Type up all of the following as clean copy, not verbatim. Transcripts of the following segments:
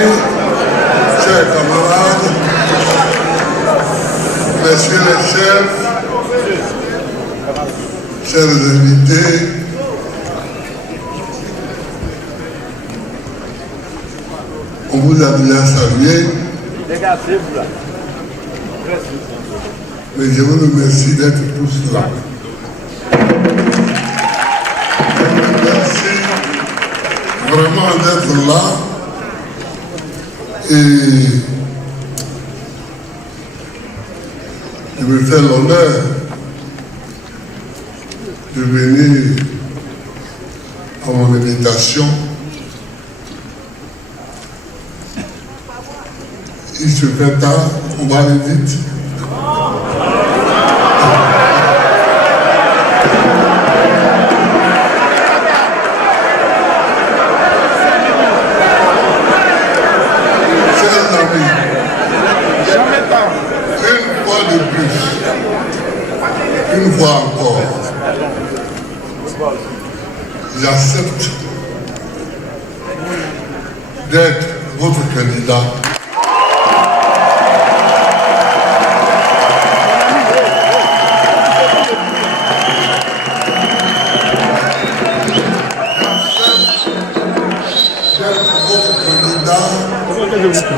chers camarades, messieurs les chefs, chers invités, on vous a déjà salué, mais je vous remercie d'être tous là. Merci vraiment d'être là et de me faire l'honneur de venir à mon invitation. Il se fait tard, on va aller vite. Chers amis, une fois de plus, une fois encore, j'accepte d'être votre candidat.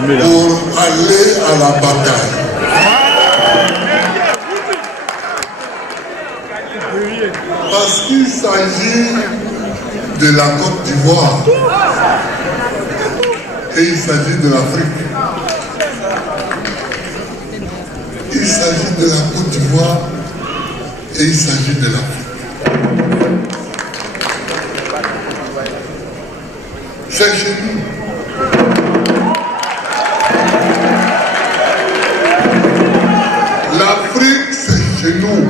Pour aller à la bataille. Parce qu'il s'agit de la Côte d'Ivoire et il s'agit de l'Afrique. Il s'agit de la Côte d'Ivoire et il s'agit de l'Afrique. C'est chez nous. L'Afrique, c'est chez nous.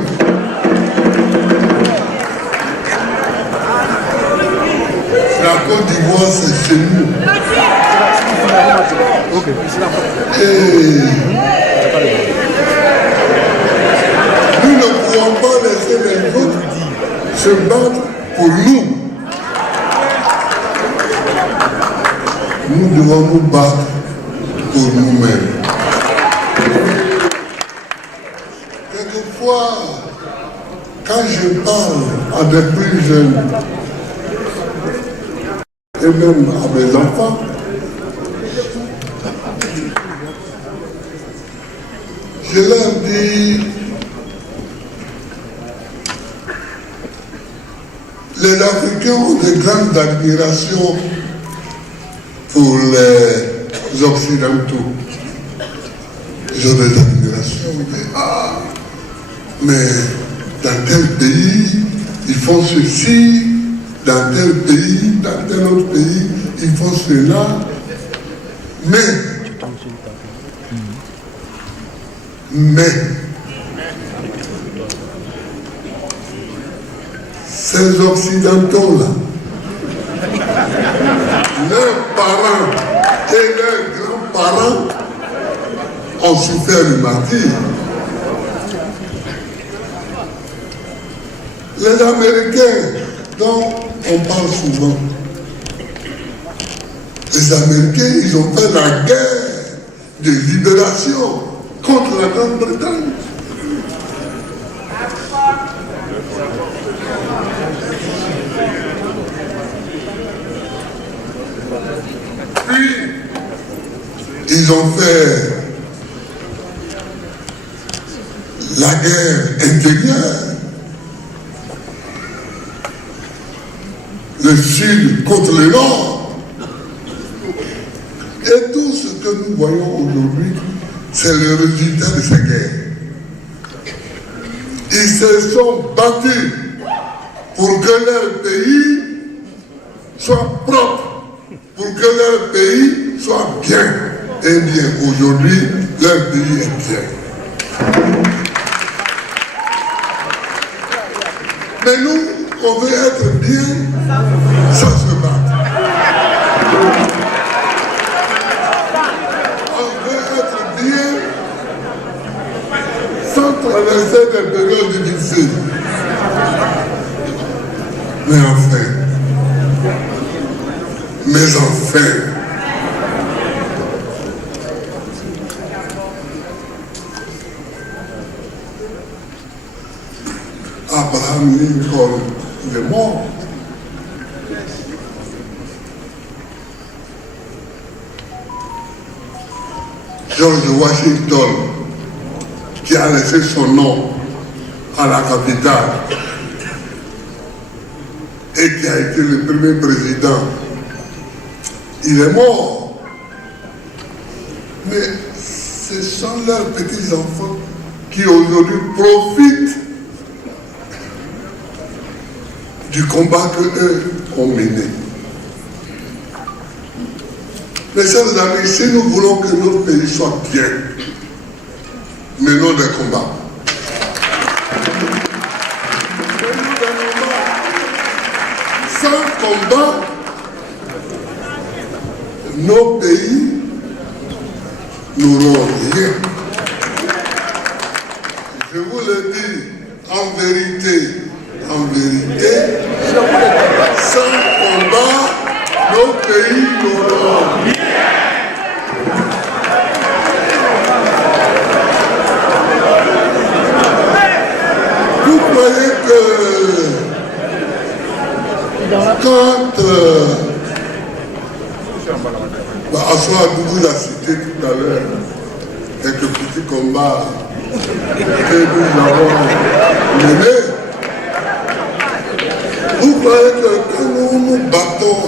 La Côte d'Ivoire, c'est chez nous. Et nous ne pouvons pas laisser les autres se battre pour nous. Nous devons nous battre pour nous-mêmes. Quelquefois, quand je parle à des plus jeunes, et même à mes enfants, je leur dis, les Africains ont de grandes admirations pour les Occidentaux. Ils ont des admirations. Mais dans tel pays, ils font ceci, dans tel pays, dans tel autre pays, ils font cela. Mais ces Occidentaux-là, leurs parents et leurs grands-parents ont souffert le martyre. Les Américains, dont on parle souvent, les Américains, ils ont fait la guerre de libération contre la Grande-Bretagne. Puis, ils ont fait la guerre intérieure. Le Sud contre le Nord. Et tout ce que nous voyons aujourd'hui, c'est le résultat de ces guerres. Ils se sont battus pour que leur pays soit propre, pour que leur pays soit bien. Et bien, aujourd'hui, leur pays est bien. Mais nous, on veut être bien sans se battre. On veut être bien sans traverser des périodes difficiles. Mais enfin, Abraham Lincoln, il est mort. George Washington, qui a laissé son nom à la capitale et qui a été le premier président, il est mort. Mais ce sont leurs petits-enfants qui aujourd'hui profitent du combat qu'eux ont mené. Mes chers amis, si nous voulons que notre pays soit bien, menons des combats. Sans combat, nos pays n'auront rien. Je vous le dis en vérité, sans combat, nos pays n'auront rien. Vous croyez que quand Assoa Dougou l'a cité tout à l'heure, quelques petits combats que nous avons menés, vous croyez que quand nous nous battons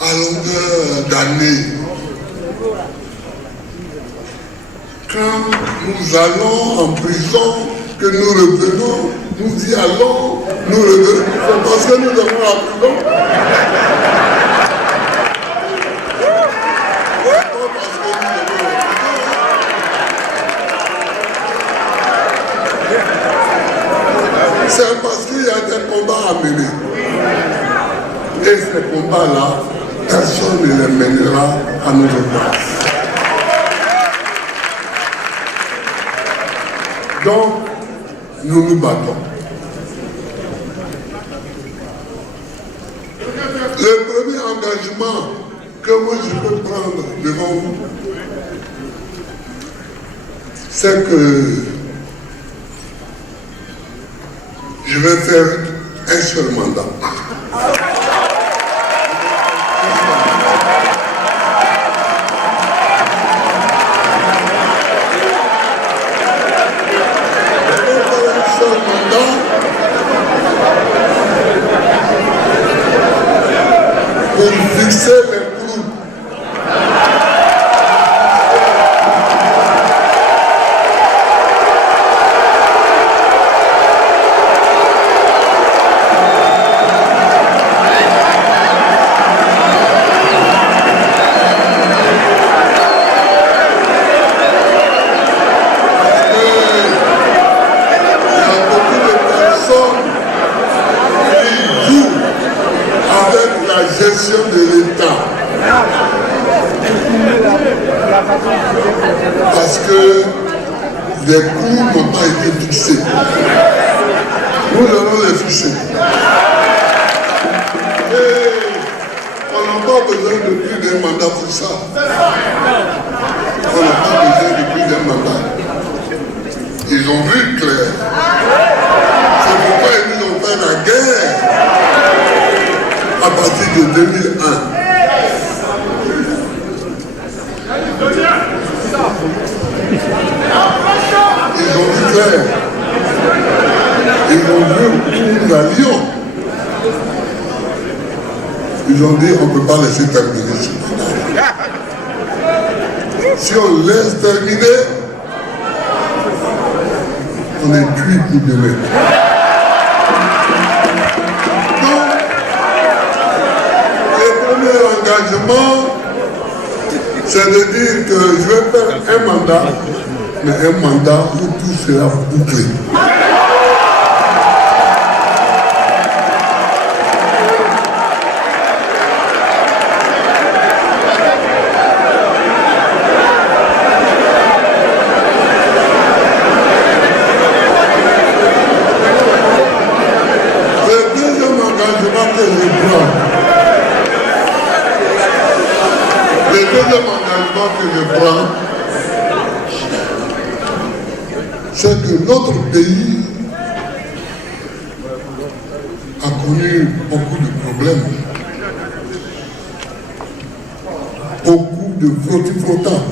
à longueur d'année, quand nous allons en prison, que nous revenons, nous y allons, nous revenons, parce que nous avons la prison. C'est parce qu'il y a des combats à mener. Et ces combats-là, personne ne les mènera à notre place. Donc, nous nous battons. Le premier engagement que moi je peux prendre devant vous, c'est que je vais faire un seul mandat. Pour fixer les clous. Gestion de l'État. Parce que les coûts n'ont pas été fixés. Nous allons les fixer. Et on n'a pas besoin de plus d'un mandat pour ça. On n'a pas besoin de plus d'un mandat. Ils ont vu clair. C'est pourquoi ils nous ont fait la guerre. À partir de 2001. Ils ont vu clair. Ils ont vu où nous allions. Ils ont dit on ne peut pas laisser terminer ce mandat. Si on laisse terminer, on est cuit pour demain. L'engagement, c'est de dire que je vais faire un mandat, mais un mandat où tout sera bouclé. Le deuxième engagement que je prends, le deuxième engagement que je prends, c'est que notre pays a connu beaucoup de problèmes, beaucoup de frottis-frottants.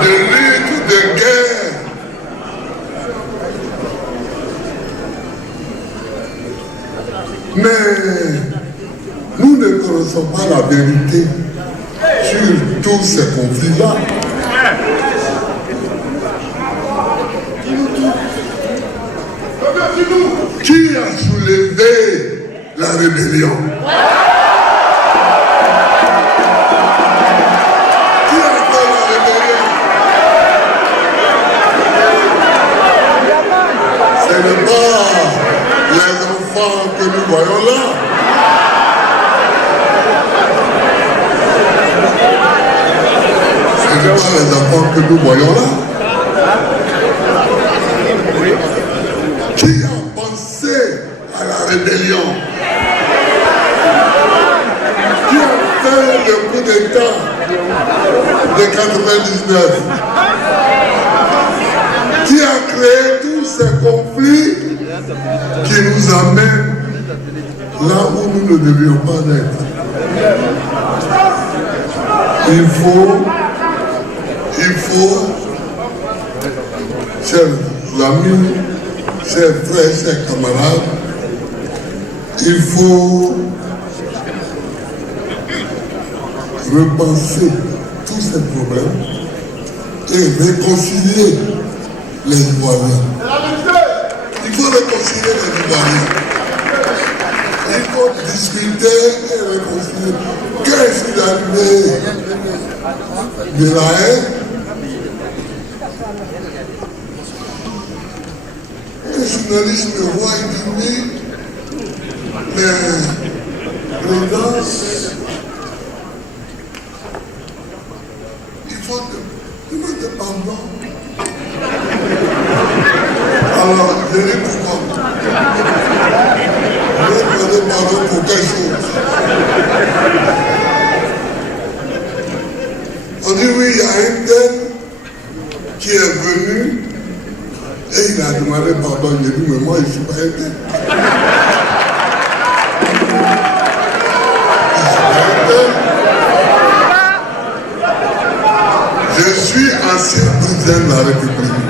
De luttes, de guerre. Mais nous ne connaissons pas la vérité sur tous ces conflits-là. Qui a soulevé la rébellion? Qui a fait la rébellion? Ce n'est pas les enfants que nous voyons là. Ce n'est pas les enfants que nous voyons là. Qui a pensé à la rébellion? Qui a fait le coup d'État de 99? Qui a créé tous ces conflits qui nous amènent là où nous ne devions pas être? Il faut, chers amis, chers frères, chers camarades, il faut repenser tous ces problèmes et réconcilier les Ivoiriens. Il faut réconcilier les Ivoiriens. Il faut discuter et réconcilier. Qu'est-ce qu'il a arrivé de la haine? Le journaliste me voit et dit oui, mais président, il faut demander pardon. Alors, je dis pourquoi? Je vais demander pardon pour quelque chose. On dit oui, il y a un tel qui est venu et il a demandé pardon. J'ai dit, mais moi, je ne suis pas un tel. Je suis ancien président de la République.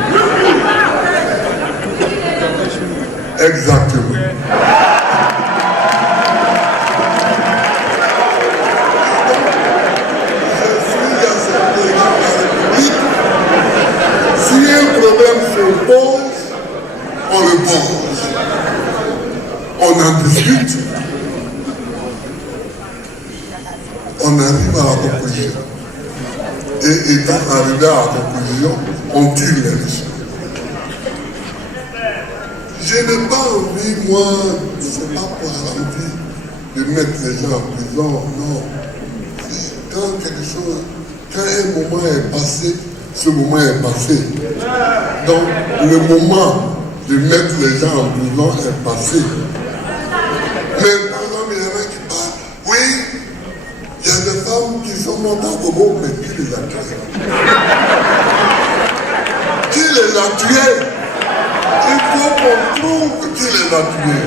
Exactement. Je suis ancien président de la République. Si un problème se pose, on le pose. On en discute. On arrive à la conclusion. Et étant arrivé à la conclusion, on tire les leçons. Je n'ai pas envie, moi, c'est pas pour la envie de mettre les gens en prison, non. Quand quelque chose, quand un moment est passé, ce moment est passé. Donc, le moment de mettre les gens en prison est passé. Mais par exemple, il y en a qui parlent, oui, il y a des femmes qui sont mortes à Bobo, mais qui les a tuées? Qui les a tuées? Il faut qu'on trouve qui les a tuées.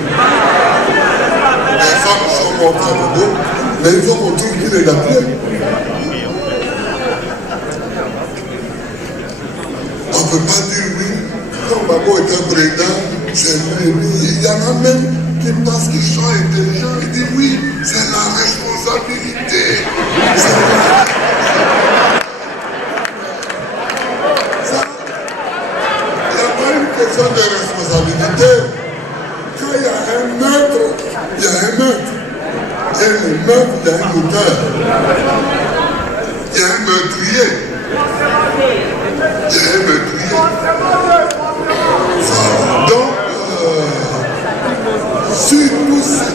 Les femmes sont mortes à Bobo, mais il faut qu'on trouve qui les a tuées. On ne peut pas dire oui, quand Babo était président, c'est lui. Il y en a même qui pensent qu'ils sont intelligents. Ils disent oui, c'est la responsabilité. C'est la responsabilité. De responsabilité. Quand il y a un maître, il y a un maître. Et le maître, il y a un auteur. Il y a un meurtrier. Il y a un meurtrier. Donc, sur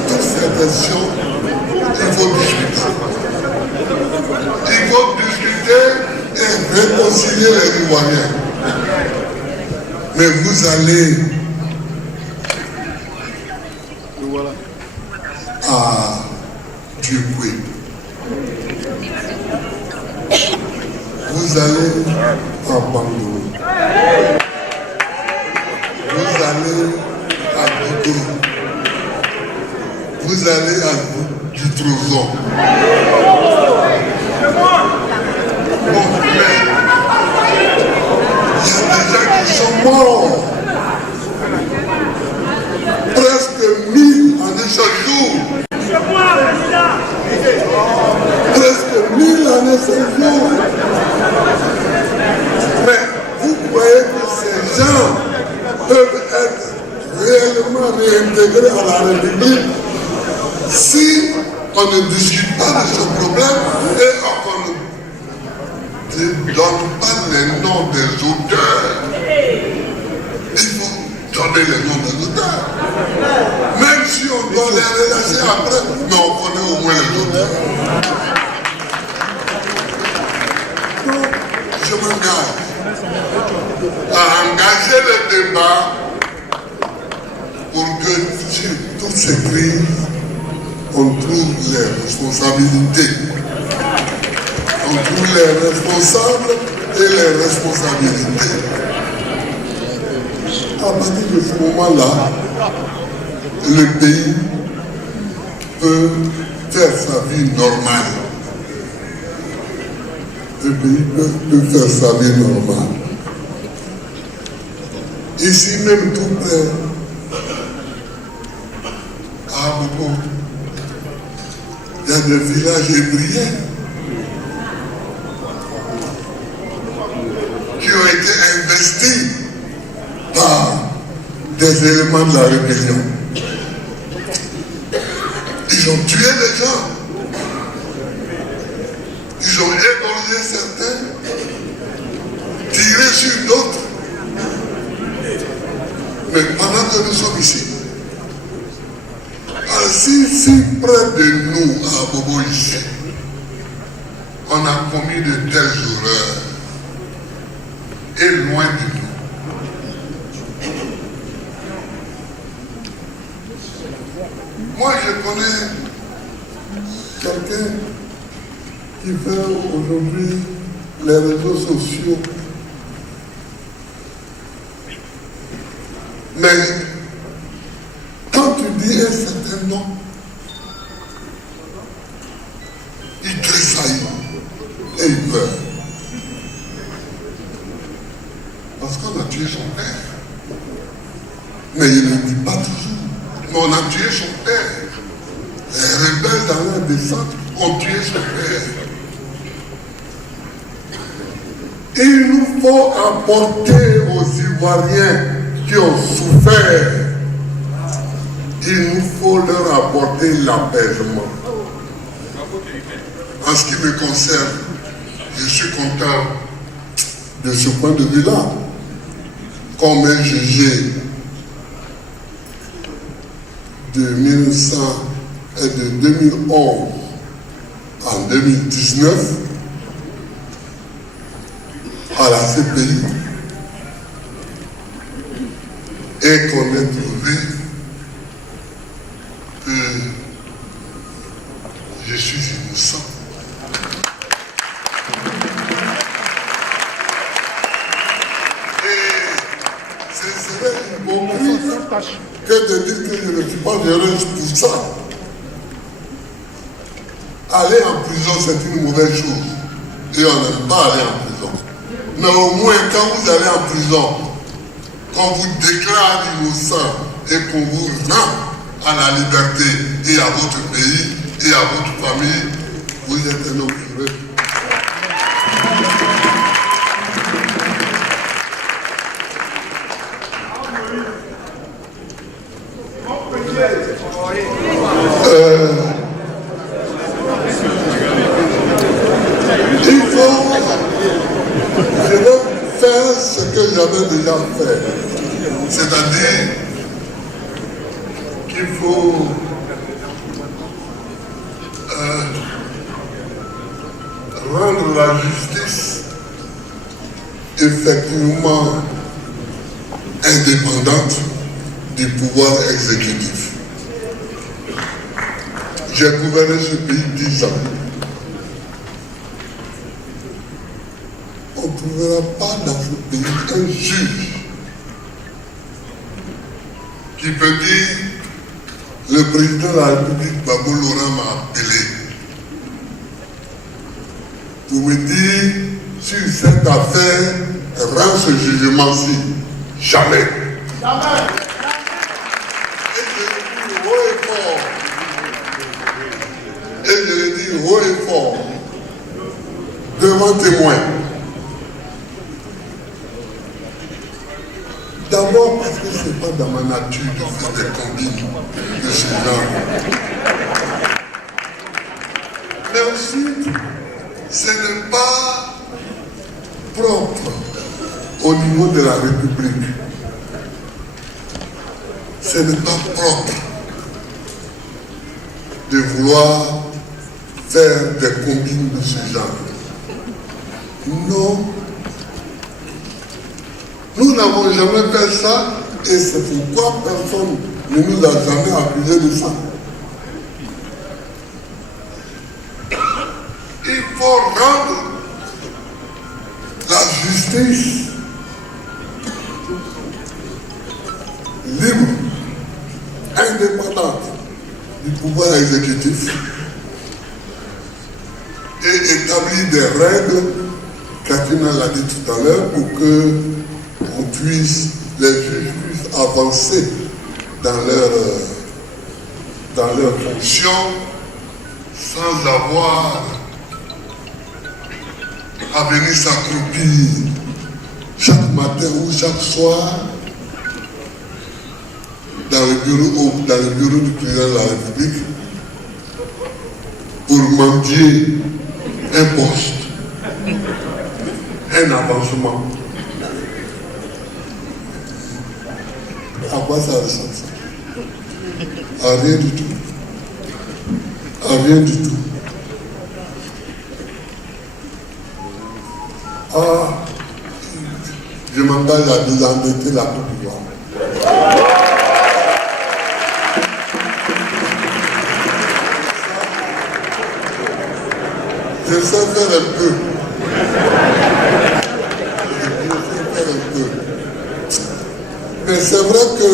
toutes ces questions, il faut discuter. Il faut discuter et réconcilier les Ivoiriens. Mais vous allez à Dupuis. Vous allez à Bango. Vous allez à Bodo. Vous allez à Dutroson. Bon, mais il y a des gens qui sont morts. Presque 1000 en un seul jour. Presque 1000 en un seul jour. Mais vous croyez que ces gens peuvent être réellement réintégrés à la République si on ne discute pas de ce problème et qu'on ne donne pas les noms des auteurs? Il faut donner les noms des auteurs. Même si on doit les relâcher après, mais on connaît au moins les auteurs. Donc, je m'engage à engager le débat pour que sur toutes ces crises, on trouve les responsabilités. On trouve les responsables et les responsabilités. À partir de ce moment-là, le pays peut faire sa vie normale. Le pays peut faire sa vie normale. Ici même tout près, à Bobo, il y a des villages ébriens qui ont été investis par des éléments de la rébellion. Ils ont tué des gens. Ils ont égorgé certains, tiré sur d'autres. Mais pendant que nous sommes ici, assis si près de nous, à Bobo ici, on a commis de telles horreurs. Et loin de nous. Moi, je connais quelqu'un qui fait aujourd'hui les réseaux sociaux. Mais quand tu dis un certain nom, il tressaillit et il pleure. Parce qu'on a tué son père. Mais il ne dit pas toujours. Mais on a tué son père. Les rebelles dans leur descente ont tué son père. Il nous faut apporter aux Ivoiriens qui ont souffert, il nous faut leur apporter l'apaisement. En ce qui me concerne, je suis content de ce point de vue-là. Comme un jugé de 2011 en 2019 à la CPI et qu'on ait trouvé que je suis innocent. Et ce serait hypocrite que de dire que je ne suis pas heureuse pour ça. Aller en prison, c'est une mauvaise chose. Et on n'aime pas aller en prison. Mais au moins, quand vous allez en prison, qu'on vous déclare innocent et qu'on vous rend à la liberté et à votre pays et à votre famille, vous êtes un homme heureux. Il faut, je vais faire ce que j'avais déjà fait, c'est-à-dire qu'il faut rendre la justice effectivement indépendante du pouvoir exécutif. J'ai gouverné ce pays 10 ans. On ne trouvera pas dans ce pays un juge qui peut dire le président de la République, Babou Laurent, m'a appelé pour me dire sur cette affaire, rend ce jugement-ci. Jamais. Jamais. Et je le dis haut et fort, devant témoin. D'abord parce que ce n'est pas dans ma nature de faire des combines de ce genre. Mais ensuite, ce n'est pas propre au niveau de la République. Ce n'est pas propre de vouloir faire des combines de ce genre. Non. Nous n'avons jamais fait ça et c'est pourquoi personne ne nous a jamais accusé de ça. Il faut rendre la justice libre, indépendante du pouvoir exécutif et établir des règles, Katina l'a dit tout à l'heure, pour que les juges puissent avancer dans leur fonction sans avoir à venir s'accroupir chaque matin ou chaque soir dans le bureau du président de la République pour mendier un poste, un avancement. À quoi ça ressemble ça? À rien du tout. À rien du tout. Ah, je m'engage à désendetter la Côte d'Ivoire. Je sais faire un peu. Mais c'est vrai que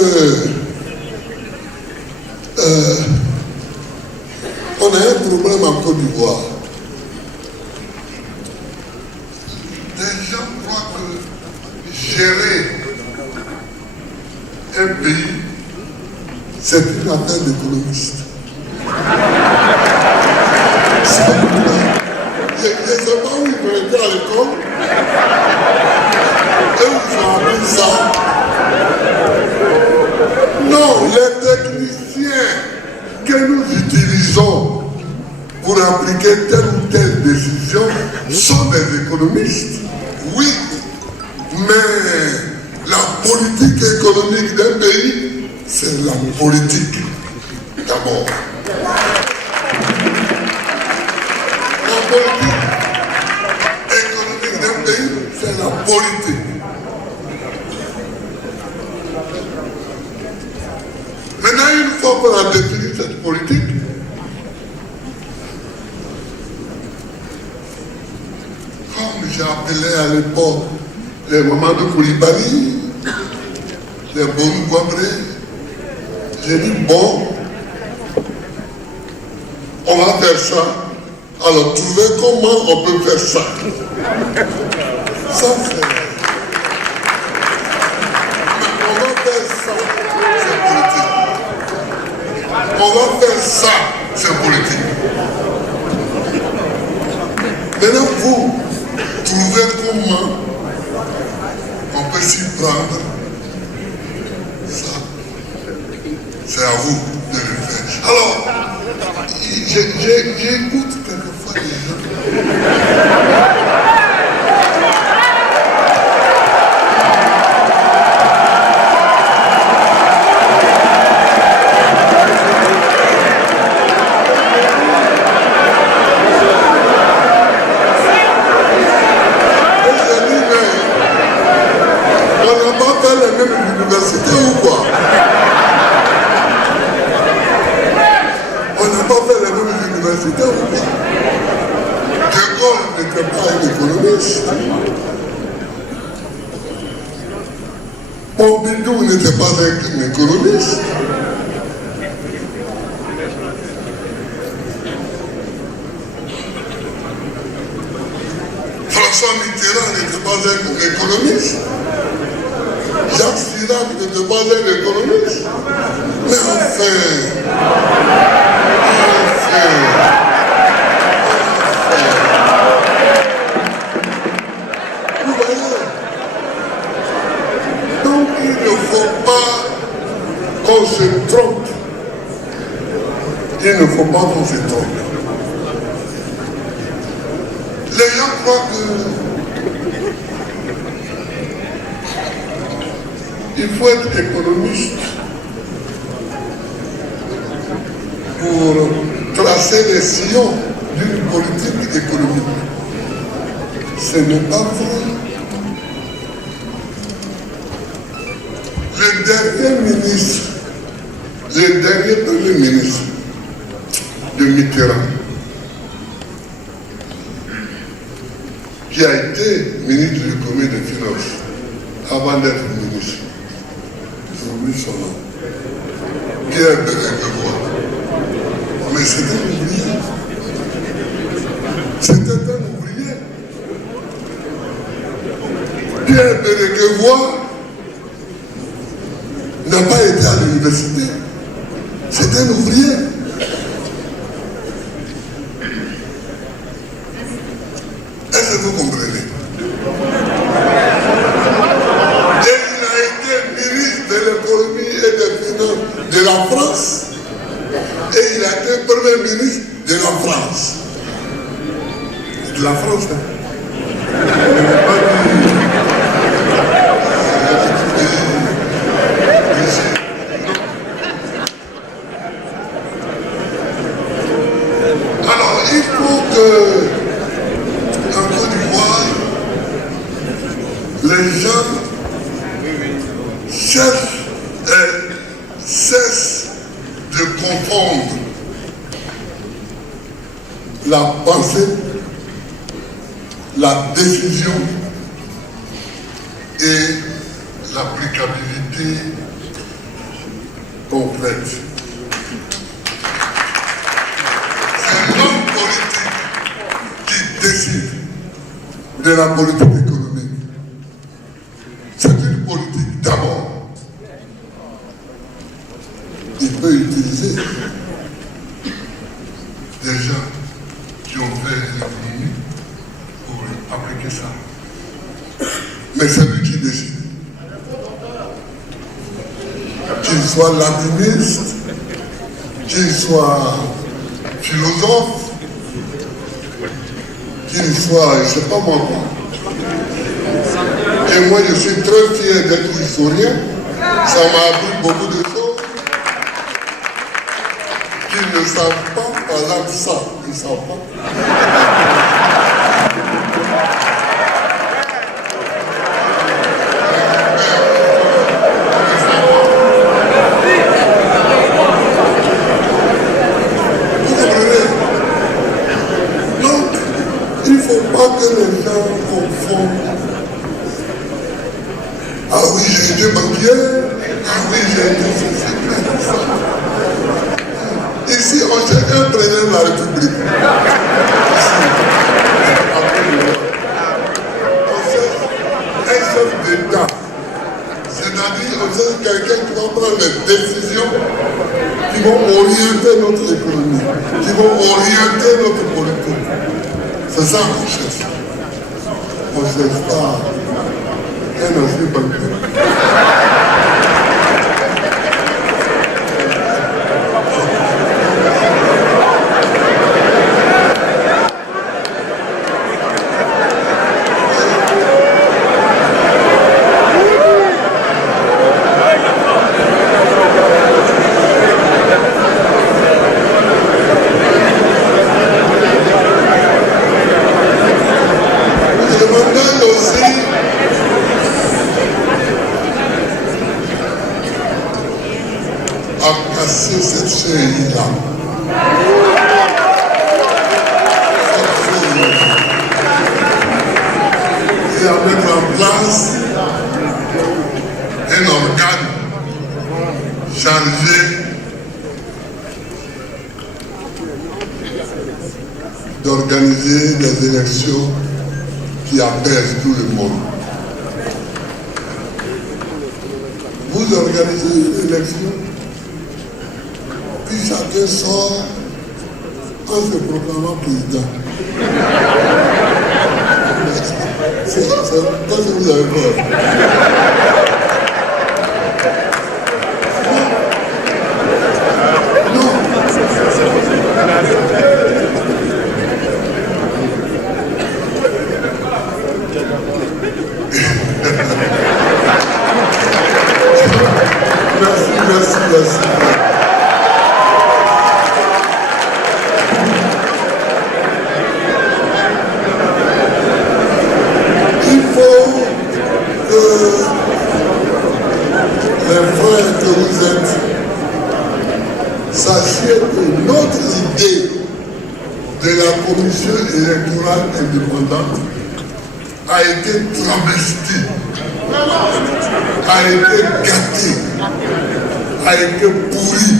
on a un problème en Côte d'Ivoire. Les gens croient que gérer un pays, c'est une affaire d'économiste. Je ne sais pas où ils ont été à l'école. Et où ils ont appris ça. Non, les techniciens que nous utilisons pour appliquer telle ou telle décision sont des économistes. Oui, mais la politique économique d'un pays, c'est la politique d'abord. La politique économique d'un pays, c'est la politique. Maintenant, une fois qu'on a défini cette politique, comme j'ai appelé à l'époque les Mamadou Koulibaly, les Bonou Guabré, j'ai dit bon, on va faire ça. Alors, trouvez comment on peut faire ça. Ça fait. On va faire ça, c'est politique. On va faire ça, c'est politique. Maintenant, vous trouvez comment on peut s'y prendre. Ça, c'est à vous de le faire. Alors, j'écoute quelquefois les gens. Université ou quoi? On n'a pas fait les Pompidou n'était pas un économiste. François Mitterrand n'était pas un économiste. Jacques Chirac n'était pas un économiste. Mais vous voyez, donc il ne faut pas qu'on se trompe. Il ne faut pas qu'on se trompe. Les gens croient qu'il faut être économiste pour tracer les sillons d'une politique économique. Ce n'est pas vrai. Le dernier premier ministre de Mitterrand, qui a été ministre de l'économie et des finances avant d'être ministre, j'ai oublié son nom, Pierre Bérégovoy. Mais c'était un ouvrier. C'était un ouvrier. Pierre Bérégovoy n'a pas été à l'université. C'est un ouvrier. Est-ce que vous comprenez? Et il a été ministre de l'économie et des finances de la France. Et il a été premier ministre de la France. De la France, Alors, il faut que, en Côte d'Ivoire, les gens cessent de confondre la pensée, la décision et l'applicabilité concrète. C'est l'homme politique qui décide de la politique économique. C'est une politique d'abord. Il peut utiliser des gens qui ont fait l'économie pour appliquer ça. Mais c'est lui qui décide. Qu'il soit latiniste, qu'il soit philosophe, qu'il soit, je ne sais pas moi quoi. Et moi je suis très fier d'être historien. Ça m'a appris beaucoup de choses qu'ils ne savent pas, par exemple ça, ils ne savent pas. Pas que les gens confondent. Ah oui, j'ai été banquier. Ah oui, j'ai été ceci. Ici, on cherche un président de la République. On cherche un chef d'État. C'est-à-dire, on cherche quelqu'un qui va prendre des décisions qui vont orienter notre économie, qui vont orienter notre politique. C'est ça qu'on cherche. On ne cherche pas un ancien banquier. Casser cette série-là. Et à mettre en place un chargé d'organiser des élections qui apaisent tout le monde. Vous organisez une élection, puis chacun sort en se proclamant président. C'est pas ce que vous avez peur. Merci. Il faut que les frères que vous êtes sachiez que notre idée de la commission électorale indépendante a été travestie, a été gâtée, a été pourrie.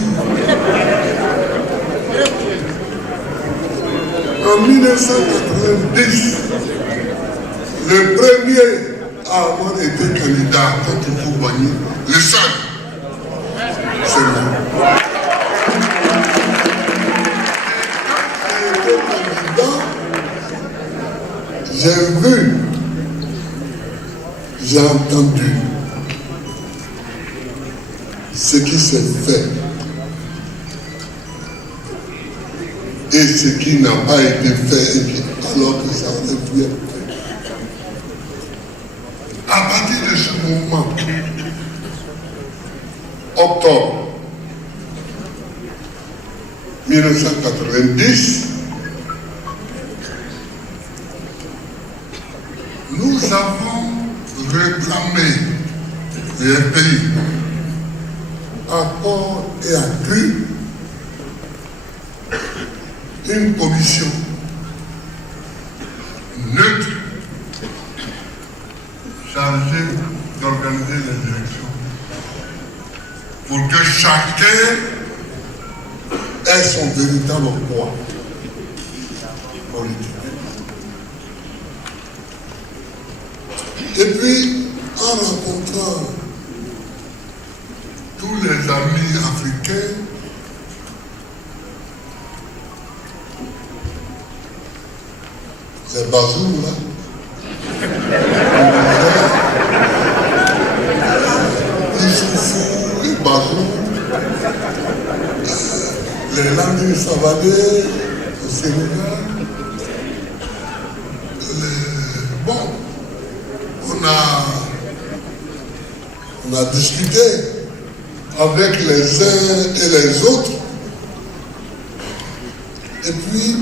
En 1990, le premier à avoir été candidat contre Koubani, le seul, c'est moi. J'ai vu, j'ai entendu ce qui s'est fait et ce qui n'a pas été fait alors que ça aurait pu être fait. À partir de ce moment, octobre 1990, nous avons réclamé les pays à corps et à cri une commission neutre chargée d'organiser les élections pour que chacun ait son véritable poids politique. Et puis, en rencontrant tous les amis africains, les Bazoum là, les Choufou, les Bazoum, les Lamine Savadé au Sénégal, on a discuté avec les uns et les autres. Et puis,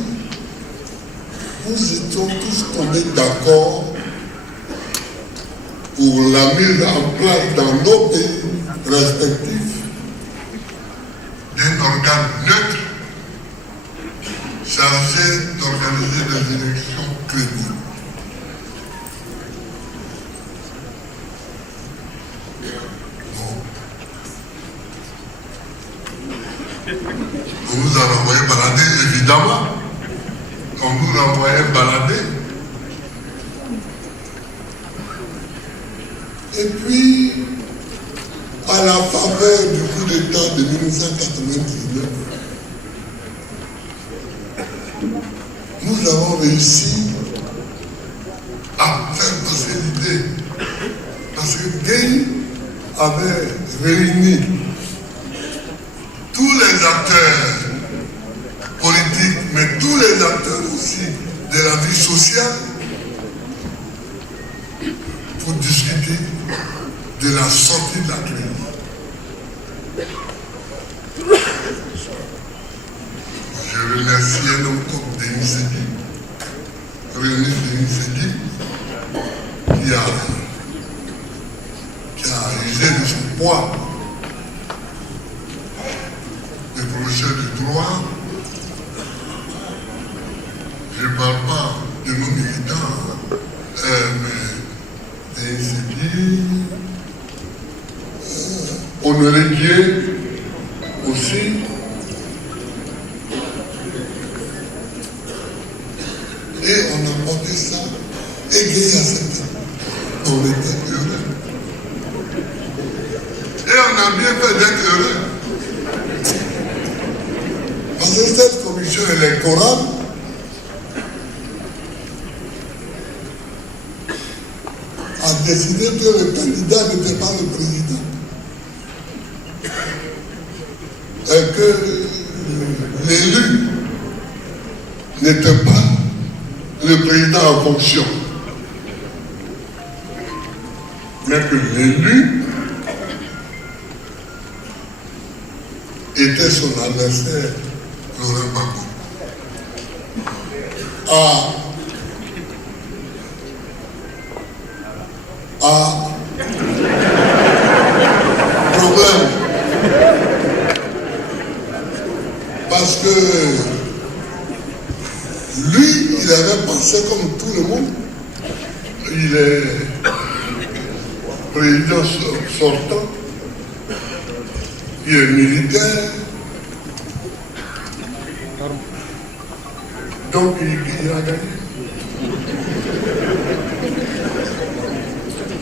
nous étions tous tombés d'accord pour la mise en place dans nos pays respectifs d'un organe neutre chargé d'organiser des élections crédibles. On nous a renvoyé balader, évidemment. On nous renvoyait balader. Et puis, à la faveur du coup d'État de 1999, nous avons réussi à faire passer l'idée. Parce que Gueye avait réuni tous les acteurs politiques, mais tous les acteurs aussi de la vie sociale pour discuter de la sortie de la crise. Je remercie un homme comme Denis Séguy, René Denis Séguy, qui a usé de son poids. Les projets de droit, je ne parle pas de nos militants, mais des Séguy, Honoré Dieu, aussi et on a porté ça et Gueye a accepté. On était heureux. Et on a bien fait d'être heureux. Parce que cette commission électorale a décidé que le candidat n'était pas le président. Et que l'élu n'était pas le président en fonction. Mais que l'élu était son adversaire, Laurent Gbagbo. Problème. Parce que lui, il avait pensé comme tout le monde. Il est président sortant. Il est militaire. Donc il a gagné.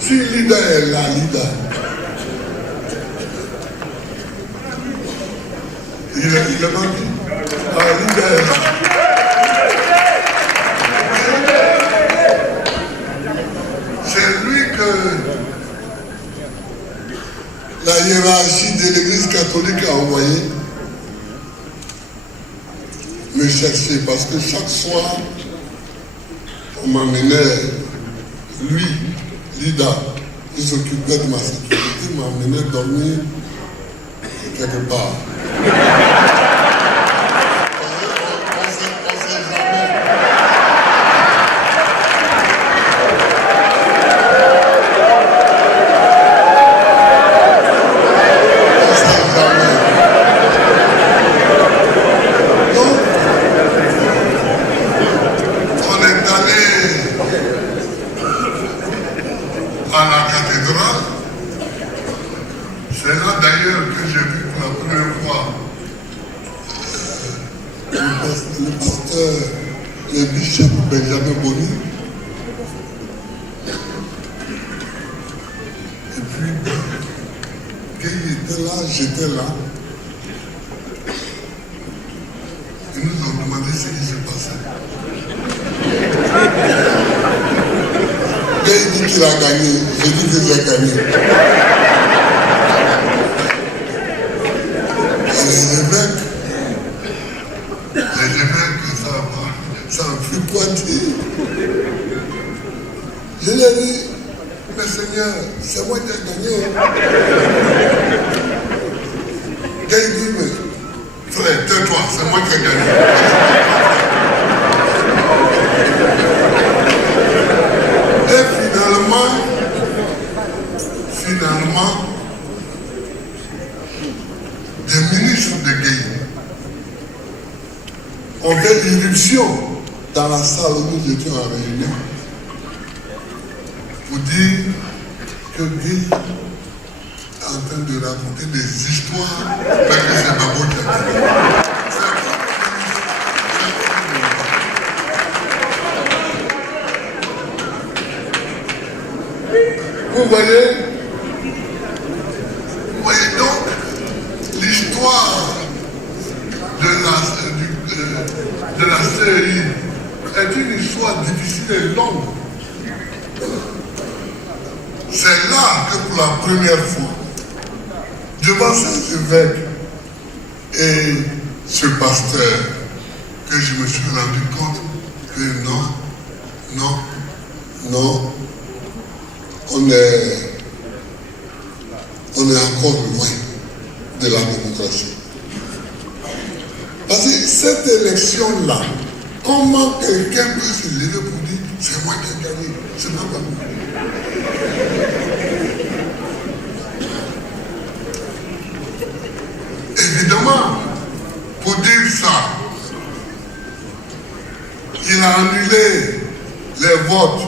Si Lida est là, Lida, il est menti. Lida est là. C'est lui que la hiérarchie de l'Église catholique a envoyé me chercher parce que chaque soir, on m'emmenait, lui, Lida, qui s'occupait de ma sécurité, m'emmenait dormir quelque part. Benjamin Boni. Et puis, quand il était là, j'étais là. Ils nous ont demandé ce qui se passait. Quand il dit qu'il a gagné, j'ai dit que j'ai gagné. Et les évêques, ça a plus quoi dire. Je lui ai dit, mais Seigneur, c'est moi qui ai gagné. Quand il dit, mais frère, tais-toi, c'est moi qui ai gagné. Et finalement, des ministres de Gueye ont fait irruption dans la salle où nous étions en réunion pour dire que Gueye est en train de raconter des histoires mais que c'est Gbagbo qui a gagné. Vous voyez donc l'histoire de la série est une histoire difficile et longue. C'est là que pour la première fois, devant ces évêques et ce pasteur, que je me suis rendu compte que non, on est encore loin de la démocratie. Parce que cette élection-là, comment quelqu'un peut se lever pour dire c'est moi qui ai gagné, c'est pas moi. Évidemment, pour dire ça, il a annulé les votes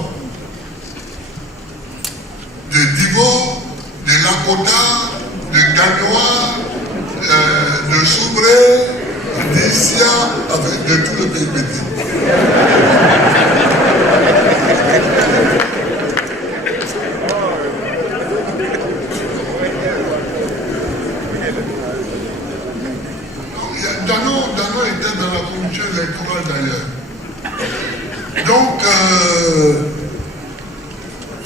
de Divo, de Lakota, de Gagnoa, de Corée, d'Asia, avec de tout le pays petit. Dano était dans la commission électorale d'ailleurs. Donc,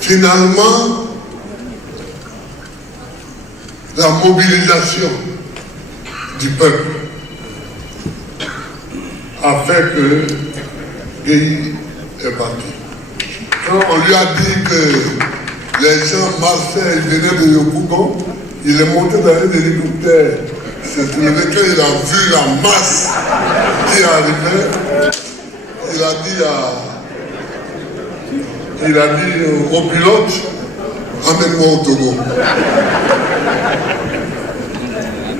finalement, la mobilisation du peuple a fait que Gueye est parti. Quand on lui a dit que les gens marchaient, ils venaient de Yopougon, il est monté dans un hélicoptère. C'est sur lequel il a vu la masse qui arrivait. Il a dit au pilote, amène-moi au Togo.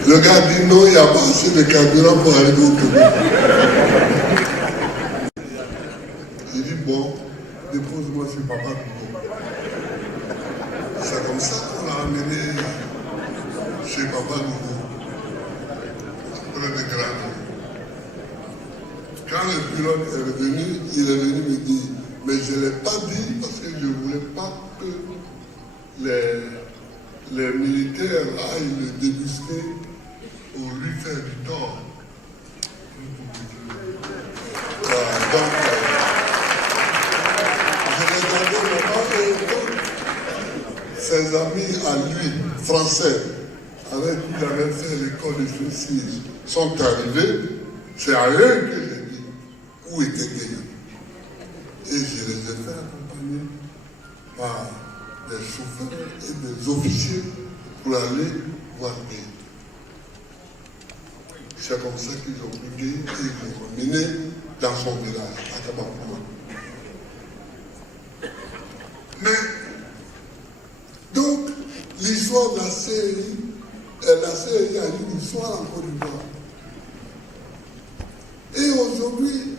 Le gars dit non, il n'y a pas assez de carburant pour arriver au Togo. Il dit bon, dépose-moi sur Papa Togo. C'est comme ça qu'on l'a amené chez Papa Togo. Après de Grands. Quand le pilote est revenu, il est venu me dire, mais je ne l'ai pas dit parce que je ne voulais pas que les militaires aillent le débusquer ou lui faire du tort. Donc, je regardais là-bas et ses amis à lui, français, avec qui il avait fait l'école de justice, sont arrivés. C'est à eux que j'ai dit où était Gueye. Et je les ai fait accompagner par des chauffeurs et des officiers pour aller voir Gueye. C'est comme ça qu'ils ont pris Gueye et ils l'ont emmené dans son village, à Kabakouma. Mais, donc, l'histoire de la CEI a une histoire en Côte d'Ivoire. Et aujourd'hui,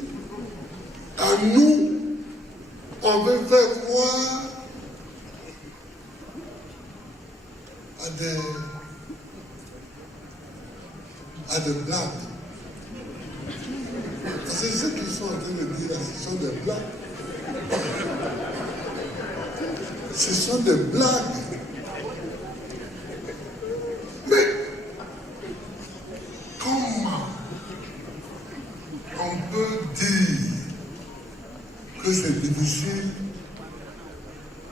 à nous, on veut faire croire à des blagues. Parce que ce qu'ils sont en train de dire là, ce sont des blagues. Ce sont des blagues. Mais comment on peut dire que c'est difficile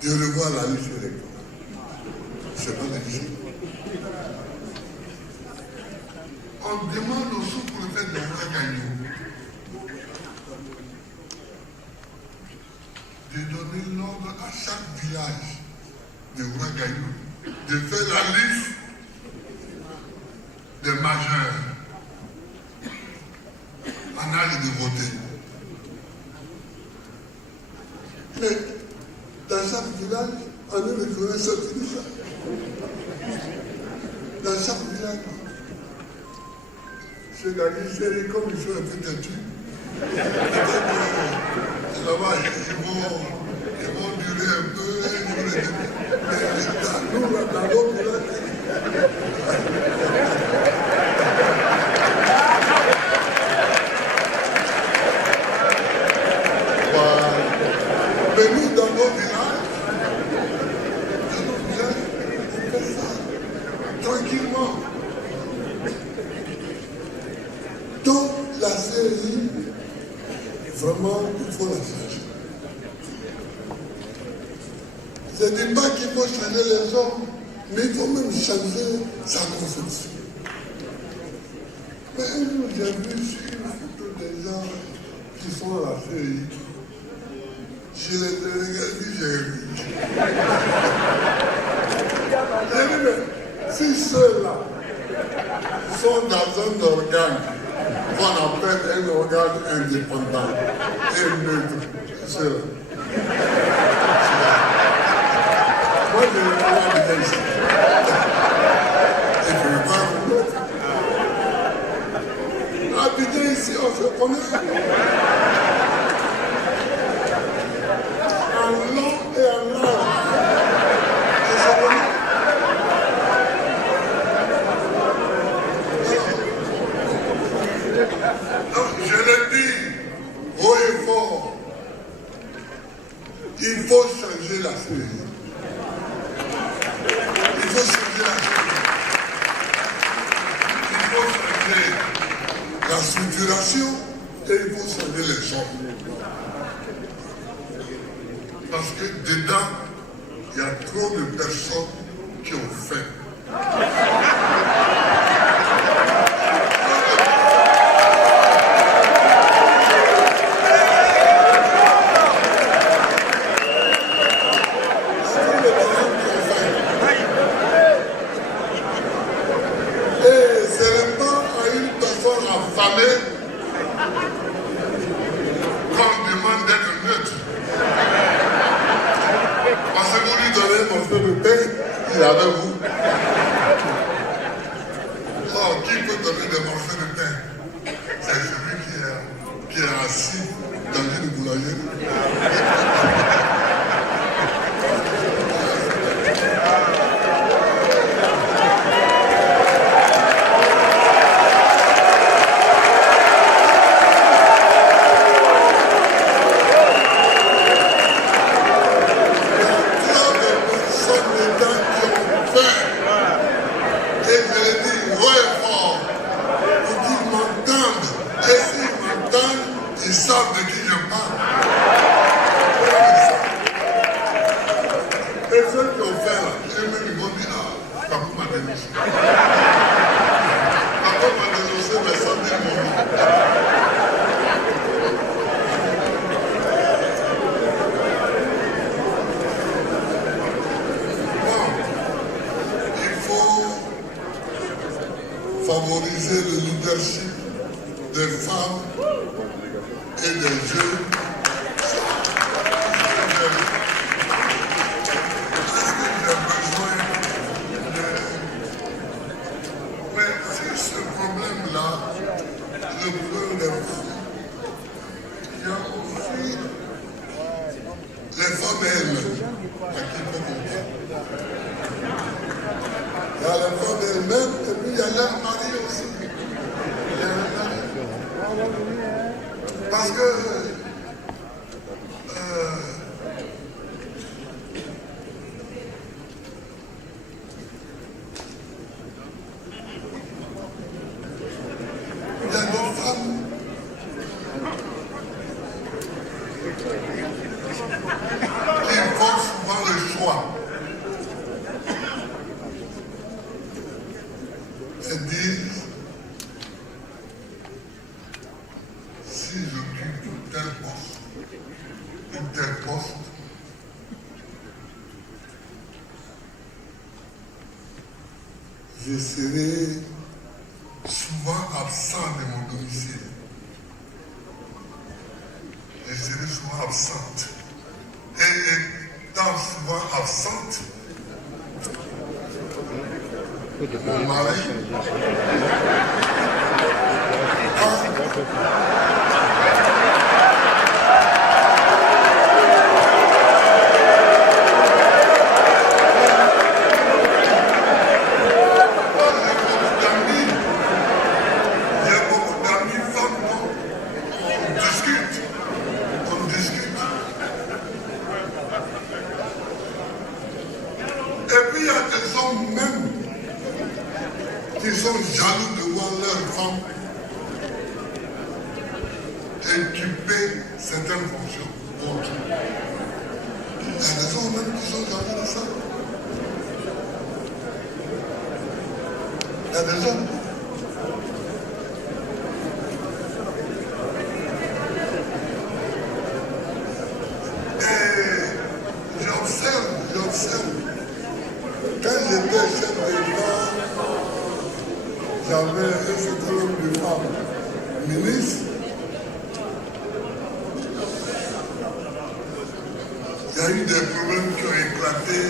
de revoir la liste électorale? C'est pas difficile. On demande au sous-préfet de Ouagadougou de donner l'ordre à chaque village de Ouagadougou de faire la liste des majeurs en âge de voter. Mais dans chaque village, on ne reconnaît sortir de ça. Dans chaque village, c'est la liste comme ils sont un peu têtus. Là-bas, ils vont durer un peu, mais dans l'autre village, mais nous, dans nos villages, on fait ça tranquillement. Donc, la série, vraiment, il faut la changer. Je ne dis pas qu'il faut changer les hommes, mais il faut même changer sa conception. Mais un jour, j'ai vu sur une photo des gens qui sont à la série. Je les ai regardés, j'ai ri. J'ai dit, mais si ceux-là sont dans un organe qu'on appelle un organe indépendant et neutre, ceux-là. Moi, je ne vais pas dire ici. Et je ne vais pas l'autre. Habiter ici, on se connaît. En long et en large. On se connaît. donner les hommes. Parce que dedans, il y a trop de personnes qui ont faim. Qu'on demande d'être neutre. Parce que vous lui donnez un morceau de pain, il est avec vous. Oh, qui peut donner des morceaux de pain? C'est celui qui est assis dans une boulangerie. Ils savent de qui je parle. Et ceux qui ont fait là, eux-mêmes ils vont dire, ah, papa m'a dénoncé. Papa m'a dénoncé, mais sans dire mon nom. Bon, il faut favoriser le leadership des femmes et des jeunes. Est-ce que j'ai besoin de... Mais si ce problème-là, le problème des filles, il y a aussi les femmes elles-mêmes à qui il faut comprendre. Il y a les femmes elles-mêmes et puis il y a leurs maris aussi. Il y a les maris. Parce que il y a des femmes qui font souvent le choix et disent si j'occupe tel poste, je serai souvent absent de mon domicile. Je serai souvent absente. Et étant souvent absente, mon mari qui sont jaloux de voir leur femme occuper certaines fonctions. Autres. Il y a des hommes même qui sont jaloux de ça. Il y a des hommes. Et j'observe. Quand j'étais chef d'État, j'avais un certain nombre de femmes ministres. Il y a eu des problèmes qui ont éclaté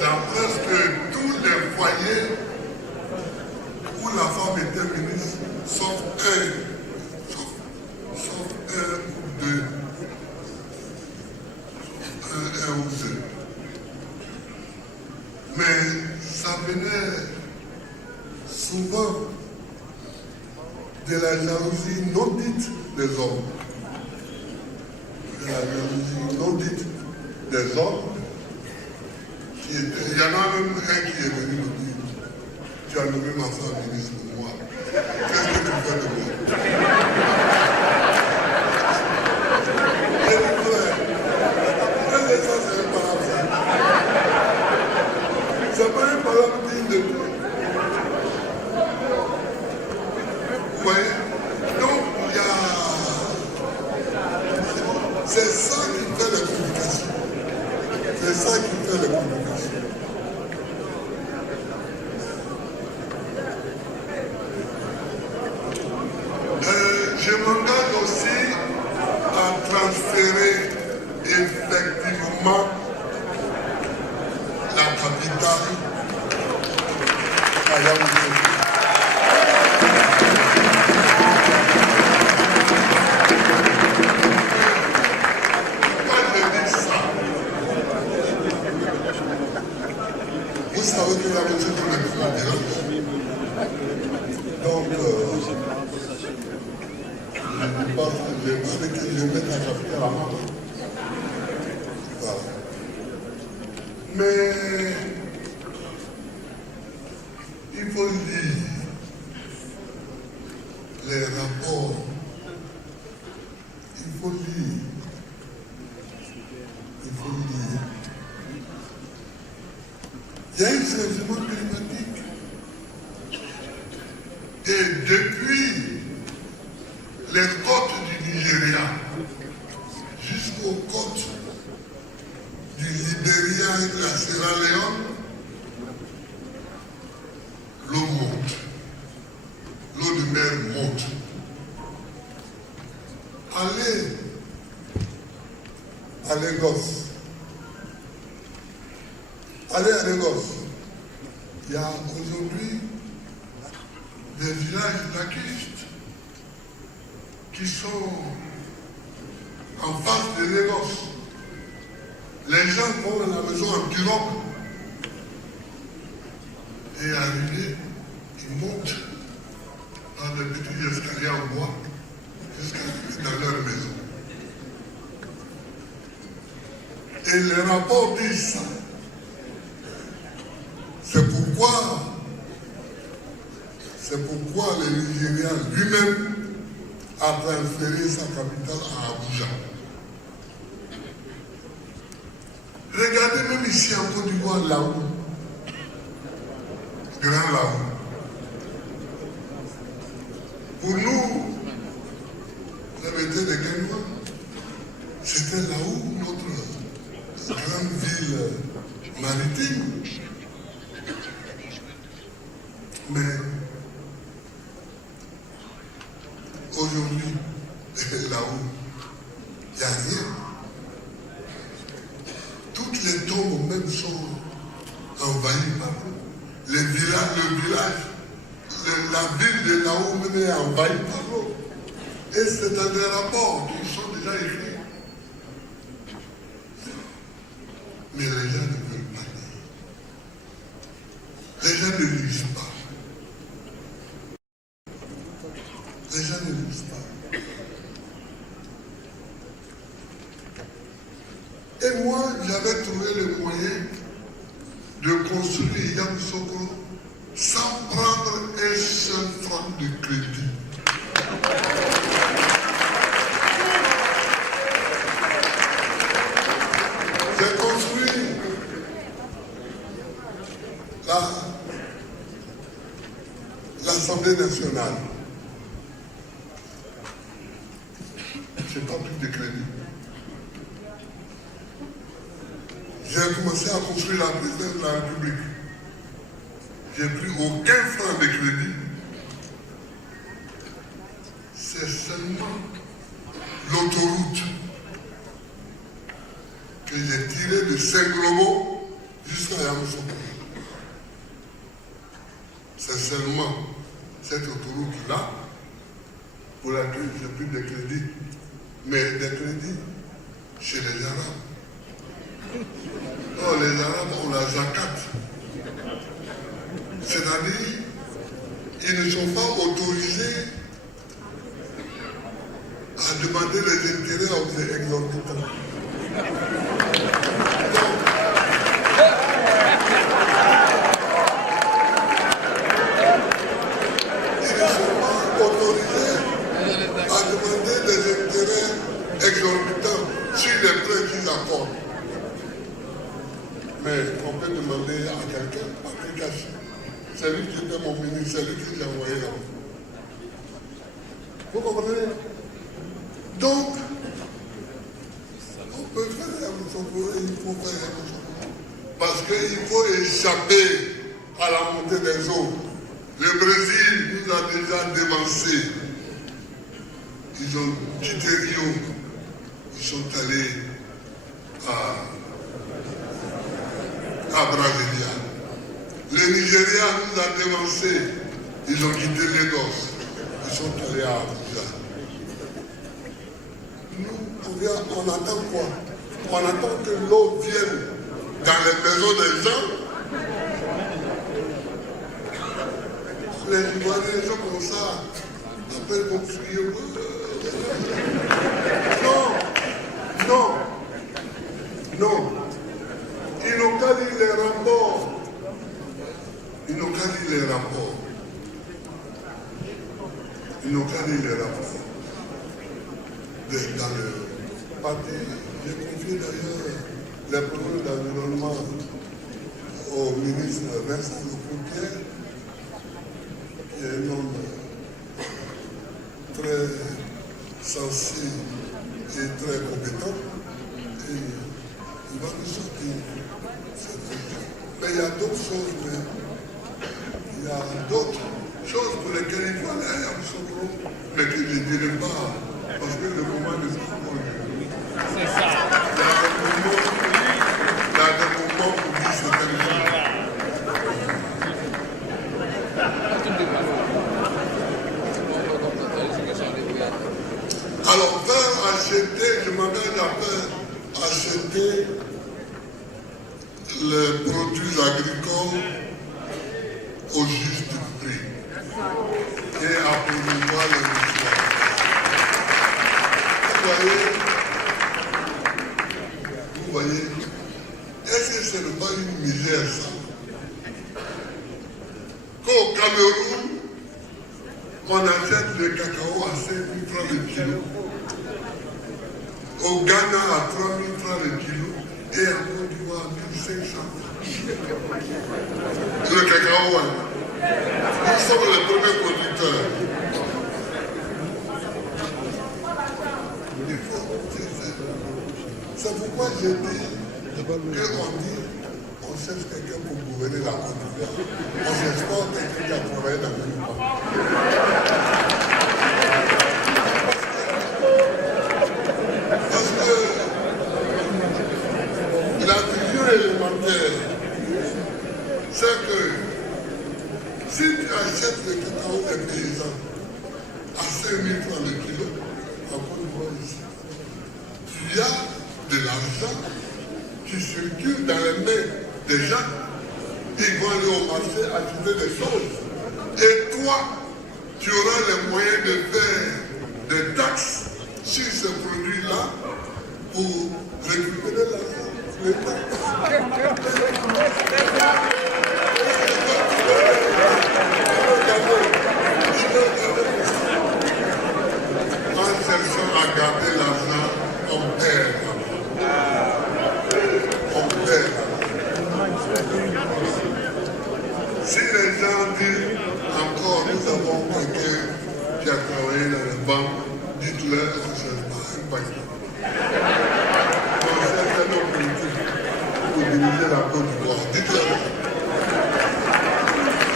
dans presque tous les foyers où la femme était ministre, sauf un ou deux. Un ou deux. Mais ça venait souvent de la jalousie non dite des hommes. De la jalousie non dite des hommes. Il y en a même un qui est venu me dire, tu as nommé ma femme ministre pour moi. Qu'est-ce que tu fais de moi? Je m'engage aussi à transférer effectivement la capitale à Yaoundé. Vous savez que la voiture pour le village. Donc, je pense que je mets la capitale à la main. Voilà. Mais il faut lire les rapports. Il faut lire. Il faut lire. Il y a un changement climatique. Et depuis les côtes du Nigeria jusqu'aux côtes du Libéria et de la Sierra Leone, l'eau monte. L'eau de mer monte. Allez à Lagos. Allez à Lagos. Il y a aujourd'hui des villages laquistes qui sont en face de Lagos. Les gens vont à la maison en pirogue et arrivés, ils montent dans des petits escaliers en bois jusqu'à dans leur maison. Et les rapports disent ça. C'est pourquoi le Nigeria lui-même a transféré sa capitale à Abuja. Regardez même ici en Côte d'Ivoire, là-haut, Grand là-haut. Pour nous, vous avez été des Guénois, c'était là-haut notre grande ville maritime. Mais aujourd'hui, là-haut, il n'y a rien. Toutes les tombes même sont envahies par l'eau. Le village, la ville de là-haut même est envahie par l'eau. Et c'est dans des rapports qui sont déjà écrits. Mais les gens ne veulent pas lire. Les gens ne lisent pas. Les gens ne lisent pas. Et moi, j'avais trouvé le moyen de construire Yamoussoukro sans prendre un seul franc de crédit. J'ai construit l'Assemblée nationale. Je n'ai pas pris de crédit. J'ai commencé à construire la présidence de la République. J'ai pris aucun franc de crédit. C'est seulement l'autoroute que j'ai tirée de Saint-Globo jusqu'à Yamoussoukro. C'est seulement cette autoroute-là pour laquelle j'ai pris des crédits. Mais des crédits chez les Arabes. Oh, les Arabes ont la zakat. C'est-à-dire, ils ne sont pas autorisés à demander les intérêts aux exorbitants. Ils ne sont pas autorisés à demander des intérêts exorbitants sur les prêts qu'ils accordent. Mais on peut demander à quelqu'un, Patrick Hachi, c'est lui qui était mon ministre, c'est lui qui l'a envoyé là-bas. Vous comprenez? Donc, on peut faire Yamoussoukro et il faut faire Yamoussoukro. Parce qu'il faut échapper à la montée des eaux. Le Brésil nous a déjà dévancé. ils ont quitté Rio, ils sont allés à Brasilia. Le Nigeria nous a dévancés, ils ont quitté Lagos, ils sont allés à Abuja. Nous, on attend quoi? On attend que l'eau vienne dans les maisons des gens. Les Ivoiriens, les gens comme ça, après ils vont crier. Non. Ils n'ont qu'à lire les rapports. Ils n'ont qu'à lire les rapports. Dans le parti, j'ai confié d'ailleurs les problèmes d'environnement au ministre Vincent Lecouquier, qui est un homme très sensible et très compétent. Et il va nous sortir cette question. Mais il y a d'autres choses, pour lesquelles il faut aller à Yamoussoukro, mais que je ne dirai pas, parce que le moment ne sera pas lieu. C'est ça. Il y a des moments pour dire certaines choses. Alors, faire acheter, je m'engage à faire acheter les produits agricoles au juste prix et à promouvoir les histoires. Vous voyez, est-ce que ce n'est pas une misère ça? Qu'au Cameroun, on achète le cacao à 5 000 francs le kilo, au Ghana à 3 000 francs le kilo et en Côte d'Ivoire à 1 500. Le cacao, nous sommes les premiers producteurs. C'est pourquoi j'ai dit qu'on cherche quelqu'un pour gouverner la Côte d'Ivoire. On ne cherche pas quelqu'un qui a travaillé dans le Liban. Parce que la vision élémentaire, c'est que si tu achètes le cacao des paysans à 5 000 francs le kilo, en Côte d'Ivoire ici, il y a de l'argent qui circule dans les mains des gens. Ils vont aller au marché acheter des choses. Et toi, tu auras les moyens de faire des taxes sur ce produit-là pour récupérer l'argent. Les taxes. En cherchant à garder l'argent, on perd. Si les gens disent encore, nous avons quelqu'un qui a travaillé dans les banques, dites-leur que ce n'est pas un banquier. On cherche un homme politique pour diriger la Côte d'Ivoire. Dites-leur.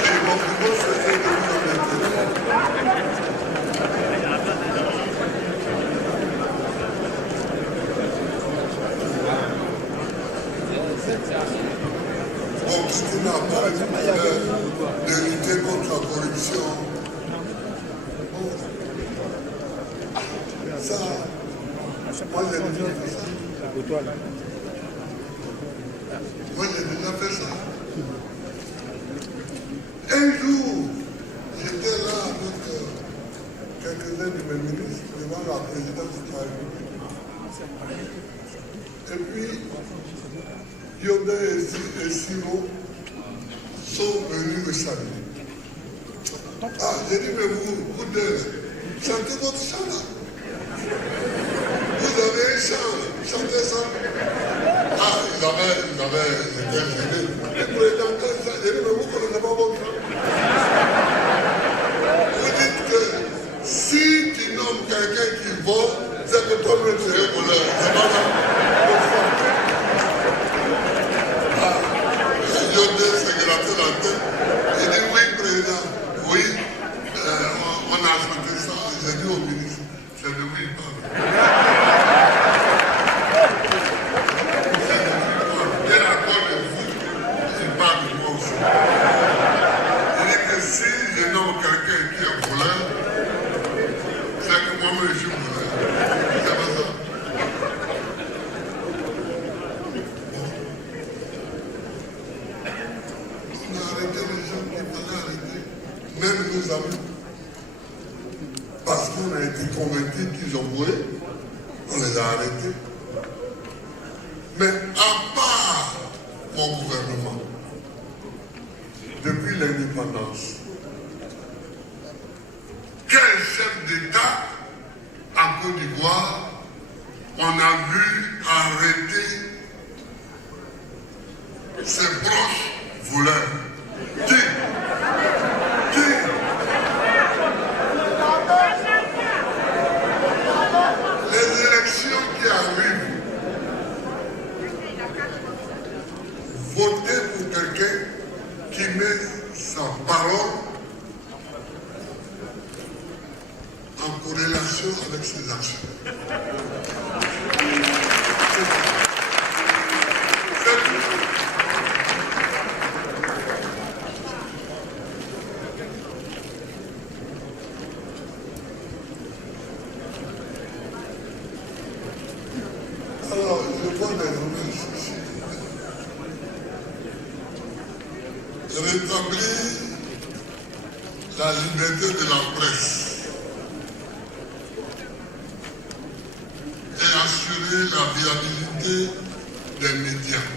Et mon plus beau souhait de vous on continue à parler de lutter contre la corruption. Ça, moi j'ai déjà fait ça. Un jour, j'étais là avec quelques-uns de mes ministres devant la présidence de la République. Et puis, Yodé et Siro sont venus me saluer. Ah, j'ai dit, mais vous deux, chantez votre chant là. Vous avez un chant, chantez ça. Ah, ils avaient, j'étais gêné. Le président, j'ai dit, mais vous ne connaissez pas votre chant. Vous dites que si tu nommes quelqu'un qui vole, c'est que toi-même tu es un voleur. C'est pas ça. Yodé s'est gratté la tête. Il dit oui, président, oui, on a chanté ça. J'ai dit au ministre, c'est de même nos amis, parce qu'on a été convaincus qu'ils ont volé, on les a arrêtés. Mais à part mon gouvernement, depuis l'indépendance, quel chef d'État en Côte d'Ivoire on a vu arrêter ses proches voleurs? Qui? Les élections qui arrivent, votez pour quelqu'un qui met sa parole en corrélation avec ses actions. Alors, je vois des journalistes ici. Rétablir la liberté de la presse et assurer la viabilité des médias.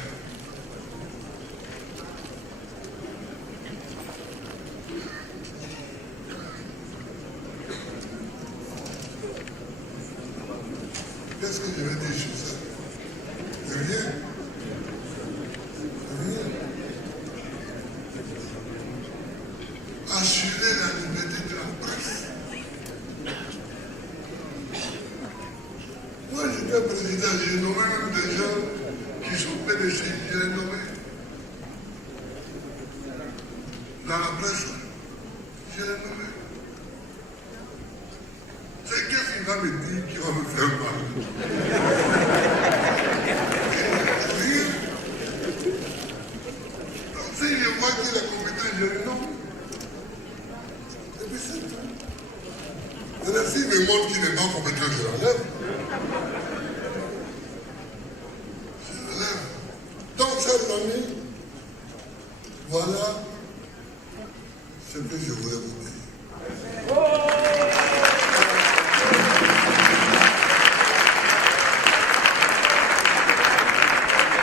Qu'est-ce que je vais dire sur ça? Rien. Assurer la liberté de la presse. Moi, j'étais président, j'ai nommé même des gens qui sont PDC, je les ai nommés. Dans la presse, je les ai nommés. C'est qu'est-ce qu'il va me dire qui va me faire mal? Rien. Donc, si je vois qu'il est compétent, je le nomme. Et puis c'est tout. Maintenant, s'il me montre qu'il n'est pas compétent, je l'enlève. Je l'enlève. Donc, chers amis, voilà ce que je voulais vous dire.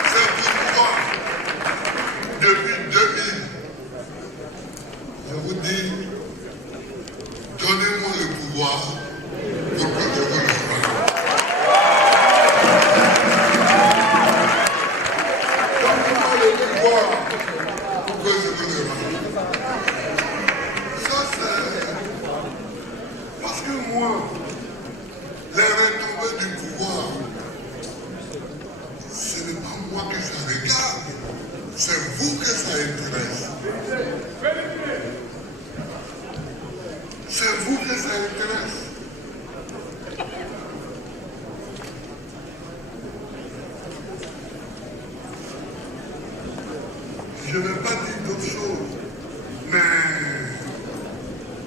C'est pourquoi, depuis 2000, je vous dis, donnez-moi le pouvoir pour que je vous le rende. Donnez-moi le pouvoir pour que je vous le rende. Ça, c'est... Parce que moi, les retombées du pouvoir, ce n'est pas moi que ça regarde, c'est vous que ça intéresse. C'est vous que ça intéresse. Je ne vais pas dire d'autres choses, mais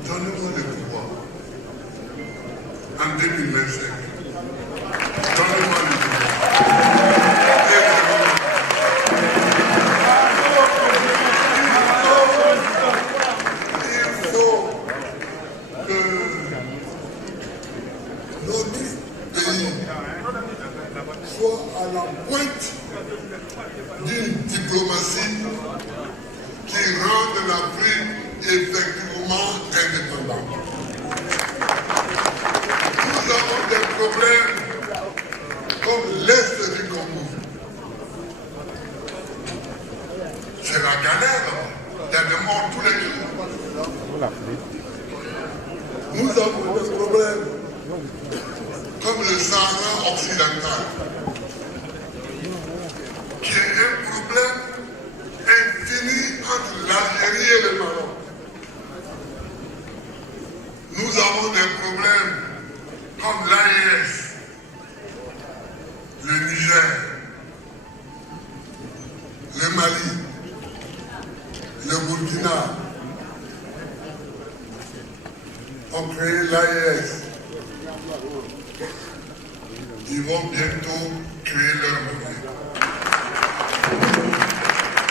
donnez-moi le pouvoir. En 2025. Donnez-moi le pouvoir. Il faut que notre pays soit à la pointe d'une diplomatie qui rende l'Afrique effectivement indépendante. Nous avons des problèmes comme l'Est du Congo. C'est la galère, il y a des morts tous les jours. Nous avons des problèmes comme le Sahara occidental, qui est un problème infini entre l'Algérie et le Maroc. Nous avons des problèmes comme l'AES, le Niger, le Mali, le Burkina ont créé l'AES. Ils vont bientôt créer leur monnaie.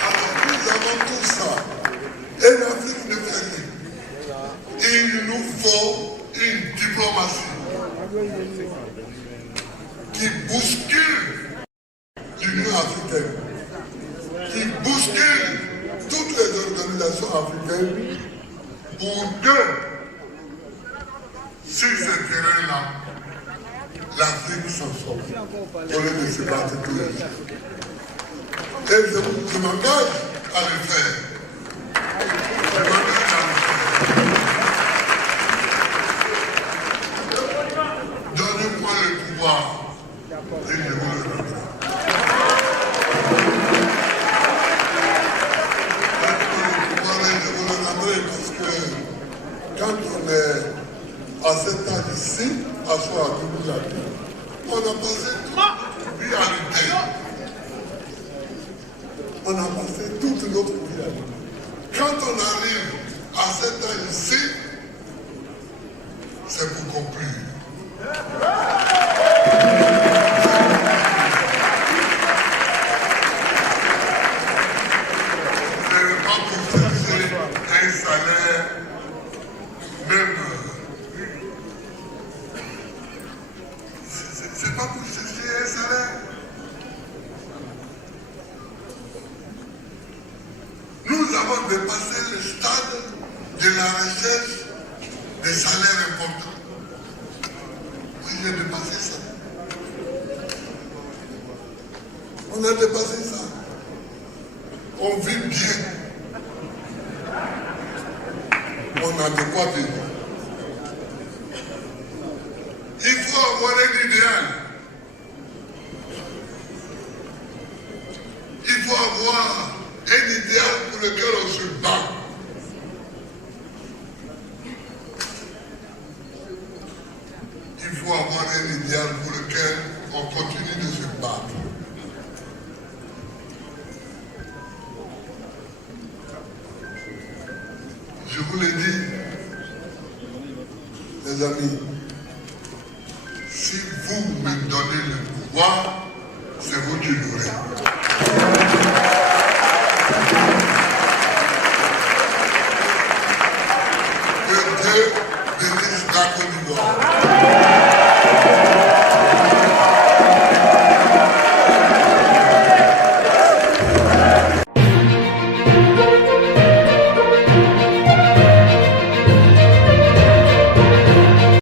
Alors nous avons tout ça. Et l'Afrique ne fait rien. il nous faut une diplomatie qui bouscule l'Union africaine, qui bouscule toutes les organisations africaines pour que, sur ce terrain-là, l'Afrique s'en sorte au lieu de se battre tous les jours. Et je m'engage à le faire. Je m'engage à le faire. Donnez-moi le pouvoir et je vous le donnerai. Parce que quand on est à cet âge ici, à soi, on a passé toute notre vie à lutter. On a passé toute notre vie à lutter. Quand on arrive à cet âge ici, c'est pour conclure. Un salaire, même, c'est pas pour chercher un salaire. Nous avons dépassé le stade de la recherche des salaires importants. Oui, j'ai dépassé ça. On a dépassé ça. On vit bien. On a de quoi vivre. Il faut avoir un idéal. Il faut avoir un idéal pour lequel on se bat. Il faut avoir un idéal pour lequel on continue de se battre. Je vous l'ai dit, les amis, si vous me donnez le pouvoir, c'est vous qui l'aurez. Que Dieu bénisse la Côte d'Ivoire.